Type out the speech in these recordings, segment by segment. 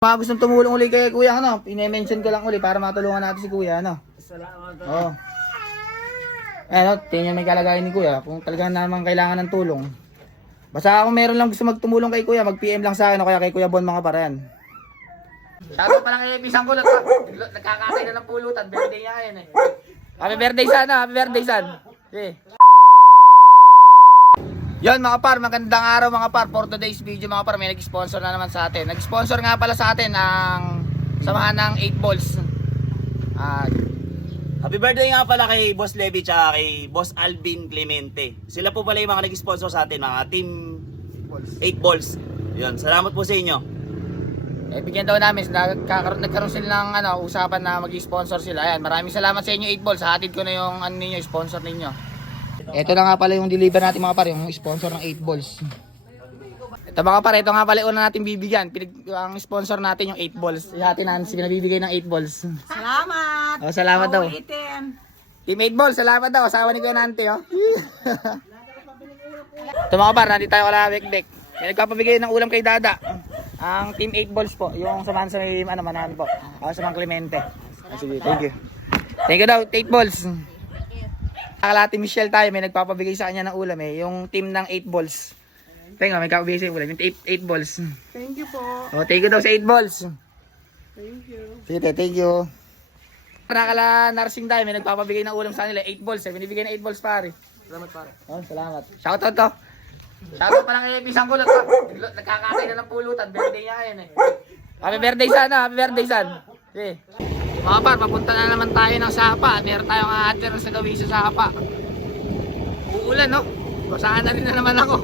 Mga gustong tumulong ulit kay Kuya, ano, pine-mention ko lang ulit para matulungan natin si Kuya, ano. Salamat. Oo. Ano, tingnan may kalagayan ni Kuya, kung talagang naman kailangan ng tulong. Basta kung meron lang gusto magtumulong kay Kuya, mag-PM lang sa akin o kaya kay Kuya Bon mga parehan. Shoutout pa lang kay Pisang Kulot, ha. Nagkakakay na ng pulutan, birthday niya ngayon eh. Happy birthday son, ha? Happy birthday son. Okay. Yon mga par, magandang araw mga par. For today's video mga par, may nag-sponsor na naman sa atin. Nag-sponsor nga pala sa atin ang samahan ng 8 balls. Happy birthday nga pala kay Boss Levy tsaka kay Boss Alvin Clemente. Sila po pala yung mga nag-sponsor sa atin, mga team 8 balls. Yun, salamat po sa inyo. Bigyan daw namin, nagkaroon sila ng usapan na mag-sponsor sila. Ayan, maraming salamat sa inyo 8 balls. Hatid ko na yung ninyo, sponsor ninyo. Ito na nga pala yung deliver natin mga par, yung sponsor ng 8 balls. Ito mga par, ito nga pala una natin bibigyan. Ang sponsor natin yung 8 balls. Ihati na si pinabibigay ng 8 balls. Salamat! Oh, salamat daw. Itim. Team 8 balls, salamat daw. Asawa ni Kuya Nante, oh. Ito mga par, nandito tayo kala Bekbek. May nagpapabigay ng ulam kay Dada. Ang team 8 balls po, yung samahan sa may manahan po. Sa mga Clemente. Sige, thank you. Thank you daw, 8 balls. Kalati Michelle tayo, may nagpapabigay sa kanya ng ulam eh. Yung team ng 8 balls. Tenga, may kapabigay sa ulam. Yung 8 balls. Thank you po. Oh, thank you daw sa 8 balls. Thank you. Sige, thank you. Nakala nursing tayo, may nagpapabigay ng ulam sa nila. 8 balls eh. Binibigay ng 8 balls pare. Salamat pare. Oh, salamat. Shoutout to. Shoutout pa lang kay Pisang Kulot, ha. Nagkakakay na ng pulutan. Birthday niya ngayon eh. Happy birthday son, ha. Happy birthday son. Okay. Mga par, papunta na naman tayo ng Sapa. Meron tayong aater sa gawin sa Sapa. Uulan, no? Basahan na rin na naman ako.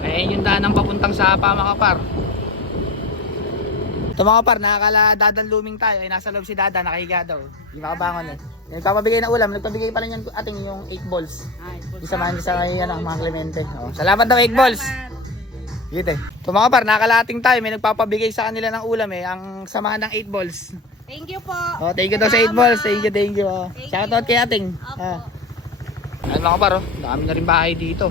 Ayun yung daan ng papuntang Sapa, mga par. Ito mga par, nakakala Dadan looming tayo. Ay nasa loob si Dada, nakahiga daw. Hindi makabangon eh. Nagpapabigay ng ulam, nagpapabigay pa rin yung ating yung 8 balls. Isamahan sa mga Clemente. Oh, salamat daw 8 balls. Dito eh. Ito mga par, nakakalating tayo. May nagpapabigay sa kanila ng ulam eh. Ang samahan ng 8 balls. Thank you po. Oh, thank you daw sa 8 balls. Thank you. Oh. Shoutout kay ating. Ayan mga par, oh. Dami na rin bahay dito.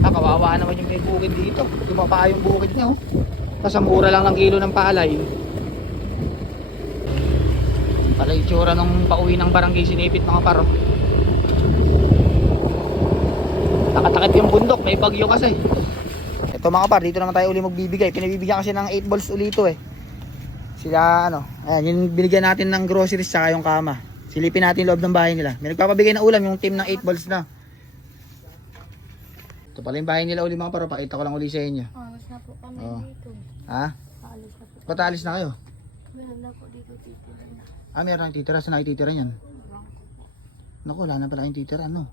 Kawawa naman yung may bukid dito. Tumapa yung bukid niya oh. Kasi mura lang ng kilo ng palay. Pala itsura nung pauwi ng barangay Sinipit mga par. Oh. Nakatakip yung bundok. May bagyo kasi. Ito mga par, dito naman tayo uli magbibigay. Pinabibigyan kasi ng 8 balls ulito eh. Sila ayan, yung binigyan natin ng groceries saka yung kama. Silipin natin loob ng bahay nila. May nagpapabigay ng ulam yung team ng 8 balls na. Ito pala yung bahay nila uli mga par, pakita ko lang uli sa inyo. Alis na po kami dito. Ha? Alis na po. Ba't alis na kayo? Meron na po dito titira na. Meron nang titira. Saan nakititira yan? Naku, wala na pala yung titira, no?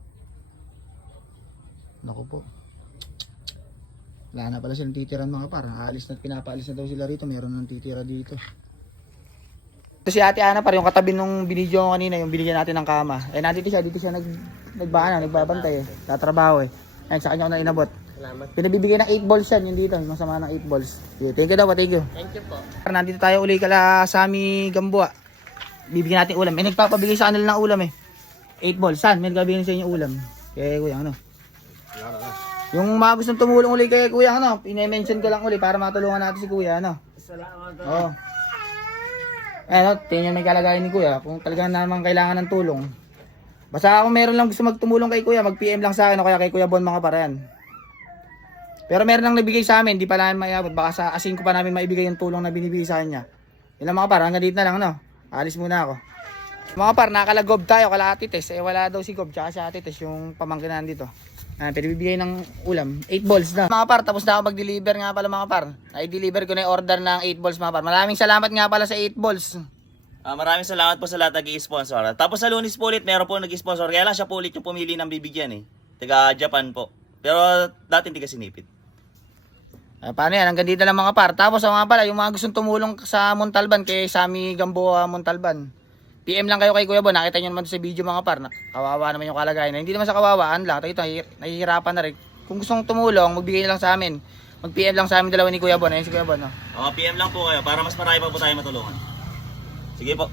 Naku po. Wala na pala silang titiran mga par. Aalis na, pinapaalis na daw sila rito. Meron nang titira dito. Ito si Ate Ana par, yung katabi nung binidyo ko kanina, yung binigyan natin ng kama. Eh nandito siya, dito siya nagbabantay eh. Tatrabaho eh. Ayun, sa kanya ko na inabot. Salamat. Pinabibigay ng 8 balls yan, yung dito. Yung masama ng 8 balls. Okay, thank you daw, thank you. Thank you po. Nandito tayo uli kala Sami Gamboa. Bibigyan natin ulam. May nagpapabigay sa kanila ng ulam eh. 8 balls. Saan? May nagpapabigay sa inyo ulam. Kaya kuya, yung mga gustong tumulong uli kay Kuya, pine-mention ko lang uli para matulungan natin si Kuya, Salamat. Oo. Tingnan may kalagayan ni Kuya, kung talagang naman kailangan ng tulong. Basta kung meron lang gusto magtumulong kay Kuya, mag-PM lang sa akin o kaya kay Kuya Bon mga parehan. Pero meron lang nabigay sa amin, di pa namin maiabot. Baka sa asin ko pa namin maibigay yung tulong na binibigay sa kanya. Yun lang mga par, hanggang dito na lang, Alis muna ako. Mga par, nakalagob tayo kala Ate Tess. Wala daw si Gob, tsaka si Ate Tess, yung pamangkinan dito. Pinibigay ng ulam, 8 balls na. Mga par, tapos na ako mag-deliver nga pala mga par. I-deliver ko na yung order ng 8 balls mga par. Maraming salamat nga pala sa 8 balls. Maraming salamat po sa lahat nag-i-sponsor. Tapos sa Lunes po ulit, meron po nag-i-sponsor. Kaya lang siya po ulit yung pumili ng bibigyan eh. Taga Japan po. Pero dati hindi ka Sinipit. Paano yan? Hanggang dito lang mga par. Tapos mga pala, yung mga gustong tumulong sa Montalban, kay Sami Gamboa Montalban. PM lang kayo kay Kuya Bon. Nakita nyo naman sa video mga par. Kawawa naman yung kalagayan. Hindi naman sa kawawaan lang. Ito, nahihirapan na rin. Kung gustong tumulong, magbigay na lang sa amin. Mag-PM lang sa amin dalawa ni Kuya Bon. Ayun si Kuya Bon. PM lang po kayo para mas marami pa po tayo matulungan. Sige po.